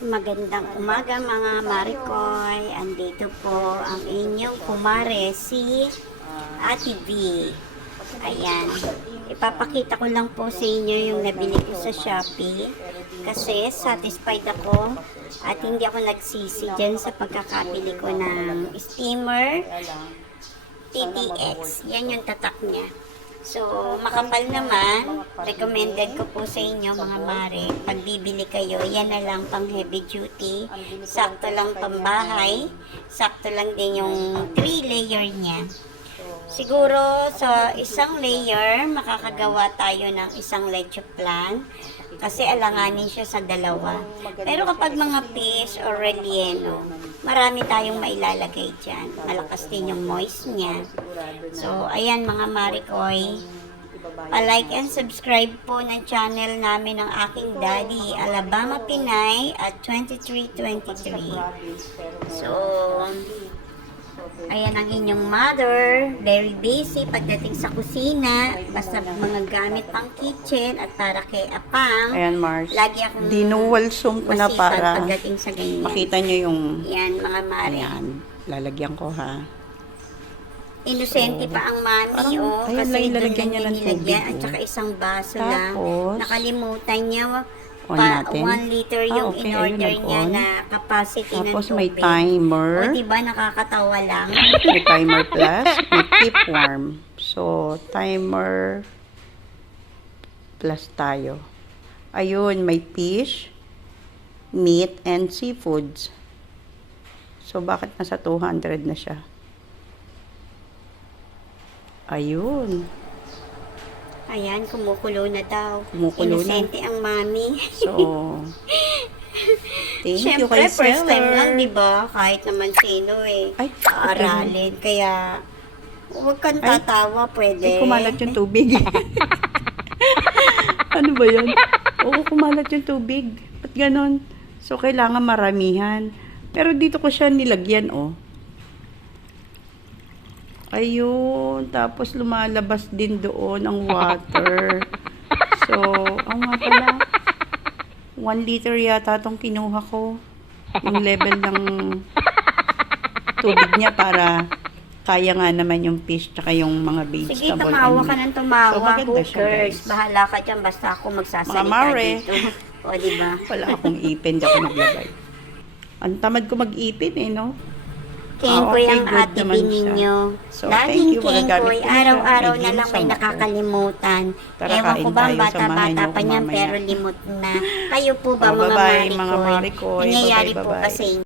Magandang umaga mga Marikoy. Andito po ang inyong kumare si Ate V. Ayan. Ipapakita ko lang po sa inyo yung nabili ko sa Shopee. Kasi satisfied ako at hindi ako nagsisi dyan sa pagkakabili ko ng steamer TTX. Yan yung tatak niya. So, makapal naman, recommended ko po sa inyo mga mare, pag bibili kayo, yan na lang pang heavy duty, sakto lang pambahay, sakto lang din yung 3 layer niya. Siguro sa isang layer, makakagawa tayo ng isang leche plan, kasi alanganin siya sa dalawa. Pero kapag mga fish or relleno, marami tayong mailalagay dyan. Malakas din yung moist niya. So, ayan mga Marikoy, pa-like and subscribe po ng channel namin ng aking daddy, Alabama Pinay at 2323. So, ayan ang inyong mother, very busy pagdating sa kusina, basta mga gamit pang kitchen at para kay Apang. Ayan, Mars. Lagi akong dinuwalsong ko na para pagdating sa ganyan. makita nyo yung... Yan, mga mare. Ayan, lalagyan ko ha. Inosente pa ang mami, parang, ayan, kasi doon lalagyan niya lang ng nilagyan, tubig, at saka isang baso Tapos, lang. Nakalimutan niya, on natin. 1 liter yung okay, in-order ayun, niya nag-on. na capacity ng Tapos tubig. may timer. O, diba, nakakatawa lang. May timer plus. May keep warm. So, timer plus tayo. Ayun, may fish, meat, and seafoods. So, bakit nasa 200 na siya? Ayun. Ayan, kumukulo na daw. Kumukulo na. Inosente ang mami. So, thank you Siyempre, kay first time lang, seller. diba? Kahit naman sino eh. Ay, Aaralin. Kaya, huwag kang Ay, tatawa, pwede. Ay, kumalat yung tubig. Ano ba yan? Oo, kumalat yung tubig. Ba't ganon? So, kailangan maramihan. Pero dito ko siya nilagyan, oh. Ayun. Tapos, lumalabas din doon ang water. So, nga pala. 1 liter yata itong kinuha ko. Yung level ng tubig niya para kaya nga naman yung fish tsaka yung mga vegetable. Sige, tumawa ka ng tumawa. So, maganda Who siya, cares? guys. Bahala ka dyan. Basta ako magsasalita Mga mare. dito. O, diba? Wala akong ipin, di ako naglagay. Ang tamad ko mag-ipin eh, no? Kengkoy okay, ang good ate naman siya. ninyo. So, Laging thank you, magagamit kengkoy. ko siya. Araw-araw May na lang dim may sum ako. nakakalimutan. Tara, Ewan ko kain ba, ang tayo. Samahan bata-bata niyo pa ako niyan, mamaya. pero limot na. Kayo po ba, Oh, mga bye-bye, mga Marikoy? Marikoy. Nangyayari Bye-bye, po bye-bye. kasi